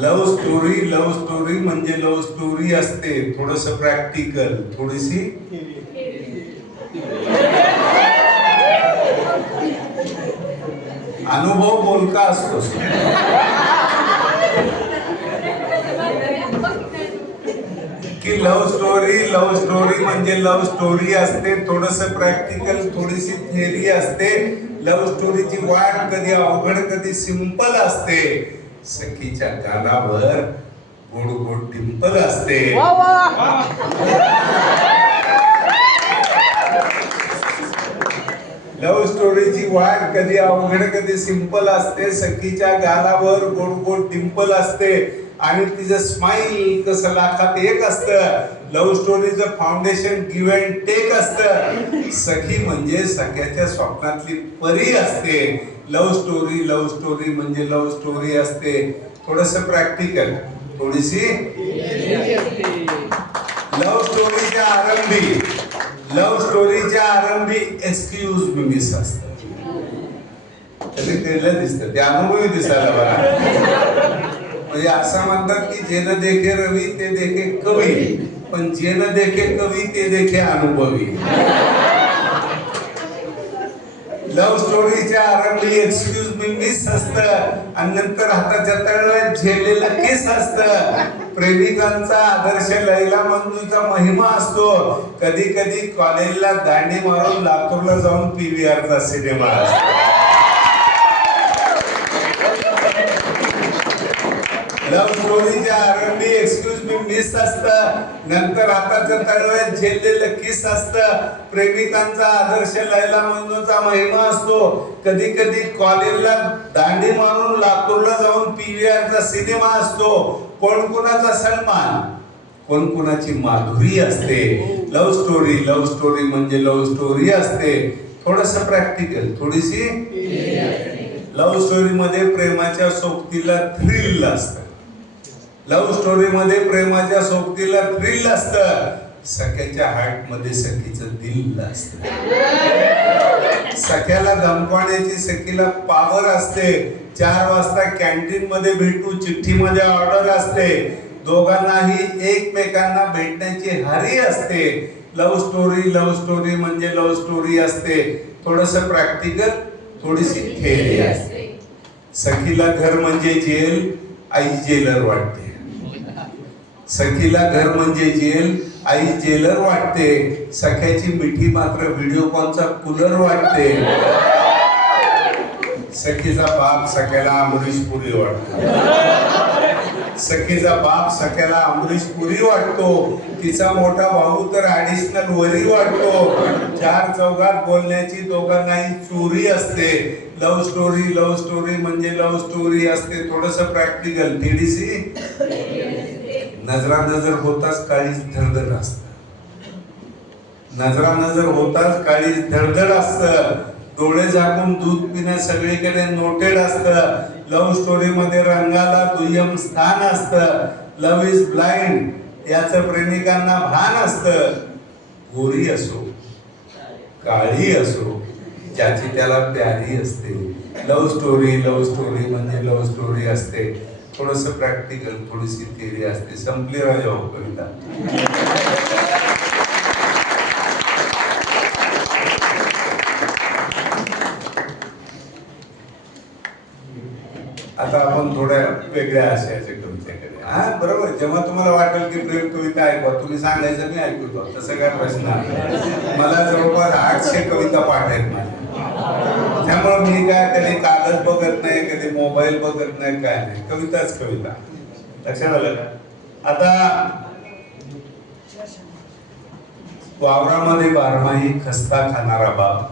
Love story म्हणजे love story असते, थोडस प्रॅक्टिकल, थोडीशी अनुभव बोलका असतो. की लव्ह स्टोरी म्हणजे लव्ह स्टोरी असते, थोडस प्रॅक्टिकल, थोडीशी थिअरी असते. लव्ह स्टोरीची वाट कधी अवघड कधी सिंपल असते. सखीच्या गालावर गोड गोड डिंपल असते. लव्ह स्टोरीची वाट कधी अवघड कधी सिंपल असते. सखीच्या गालावर गोड गोड डिंपल असते आणि तिचं स्माइल कसं लाखात एक असतं. लव्ह स्टोरीचं फाउंडेशन गिव्ह अँड टेक असतं. सखी म्हणजे सख्याच्या स्वप्नातली परी असते. लव्ह स्टोरी म्हणजे लव्ह स्टोरी असते, थोडस प्रॅक्टिकल, थोडीशी लव्ह स्टोरीच्या आरंभी एक्सक्यूज मी मिस असतं. कधी केलं दिसतं, ते अनुभवी दिसायला बघा. म्हणजे असं म्हणतात की जे न देखे रवी ते देखे कवी, पण जे न देखे कवी ते देखे अनुभवी. लव्ह स्टोरीच्या आरंभी एक्सक्यूज मी मिस असतं आणि नंतर हाताच्या तळव्यात झेललेलं किस असतं. प्रेमिकांचा आदर्श लैला मंजूचा महिमा असतो. कधी कधी कॉलेजला दांडी मारून लातूरला जाऊन पीव्हीआरचा सिनेमा असतो. लव्ह स्टोरीच्या आरंभी एक्सक्यूज मी मिस असतं, नंतर हाताच्या तळव्यात झेललेलं किस असतं. प्रेमिकांचा आदर्श लैला मंजूचा महिमा असतो. कधी कधी कॉलेजला दांडी मारून लातूरला जाऊन पीव्हीआरचा सिनेमा असतो. कोण कुणाचा सन्मान, कोण कुणाची माधुरी असते. लव्ह स्टोरी म्हणजे लव्ह स्टोरी असते, थोडस प्रॅक्टिकल, थोडीशी. लव्ह स्टोरी मध्ये प्रेमाच्या सोबतीला थ्रिल असतं. लव्ह स्टोरी मध्ये प्रेमाच्या सोबतीला थ्रिल असतं. सख्याच्या हार्ट मध्ये सखीचं दिल असतं. सख्याला धमकवण्याची सखीला पावर असते. 4 वाजता कॅन्टीन मध्ये भेटू चिठ्ठीमध्ये ऑर्डर असते. दोघांनाही एकमेकांना भेटण्याची हरी असते. लव्ह स्टोरी म्हणजे लव्ह स्टोरी असते, थोडस प्रॅक्टिकल, थोडीशी थिअरी असते. सखीला घर म्हणजे जेल, आई जेलर वाटते. सखीला घर म्हणजे जेल, आई जेलर वाटते. सख्याची मिठी मात्र व्हिडिओ कॉलचा कूलर वाटते. सखीचा बाप सख्याला अमरीश पुरी वाटतो. सखीचा बाप सख्याला अमरीश पुरी वाटतो. तिचा मोठा भाऊ तर ऍडिशनल वरी वाटतो. 4 चौघात बोलण्याची दोघांनाही चोरी असते. लव्ह स्टोरी म्हणजे लव्ह स्टोरी असते, थोडस प्रॅक्टिकल, थोडीशी. नजर होताच काळीच धडधड असत. नजर होताच काळीच धडधड असत. डोळे झाकून दूध पिणं सगळीकडे नोटेड असतं. लव्ह स्टोरी मध्ये रंगाला दुय्यम स्थान असतं. लव्ह इज ब्लाइंड याचं प्रेमिकांना भान असतं. गोरी असो काळी असो, ज्याची त्याला प्यारी असते. लव्ह स्टोरी म्हणजे लव्ह स्टोरी असते, थोडस प्रॅक्टिकल, थोडीशी थिअरी असते. संपली राजा कविता. आता आपण थोड्या वेगळ्या आशयाच्या कवितेकडे. हा बरोबर, जेव्हा तुम्हाला वाटेल की प्रेम कविता ऐकवा, तुम्ही सांगायचं मी ऐकतो, तसं काय प्रश्न आहे. मला जवळपास 800 कविता पाठ आहेत माझ्या. त्यामुळे मी काय कधी कागद बघत नाही, कधी मोबाईल बघत नाही, काय नाही, कविताच कविता. लक्षात आलं का? आता वावरामध्ये बारमाही खस्ता खाणारा बाप,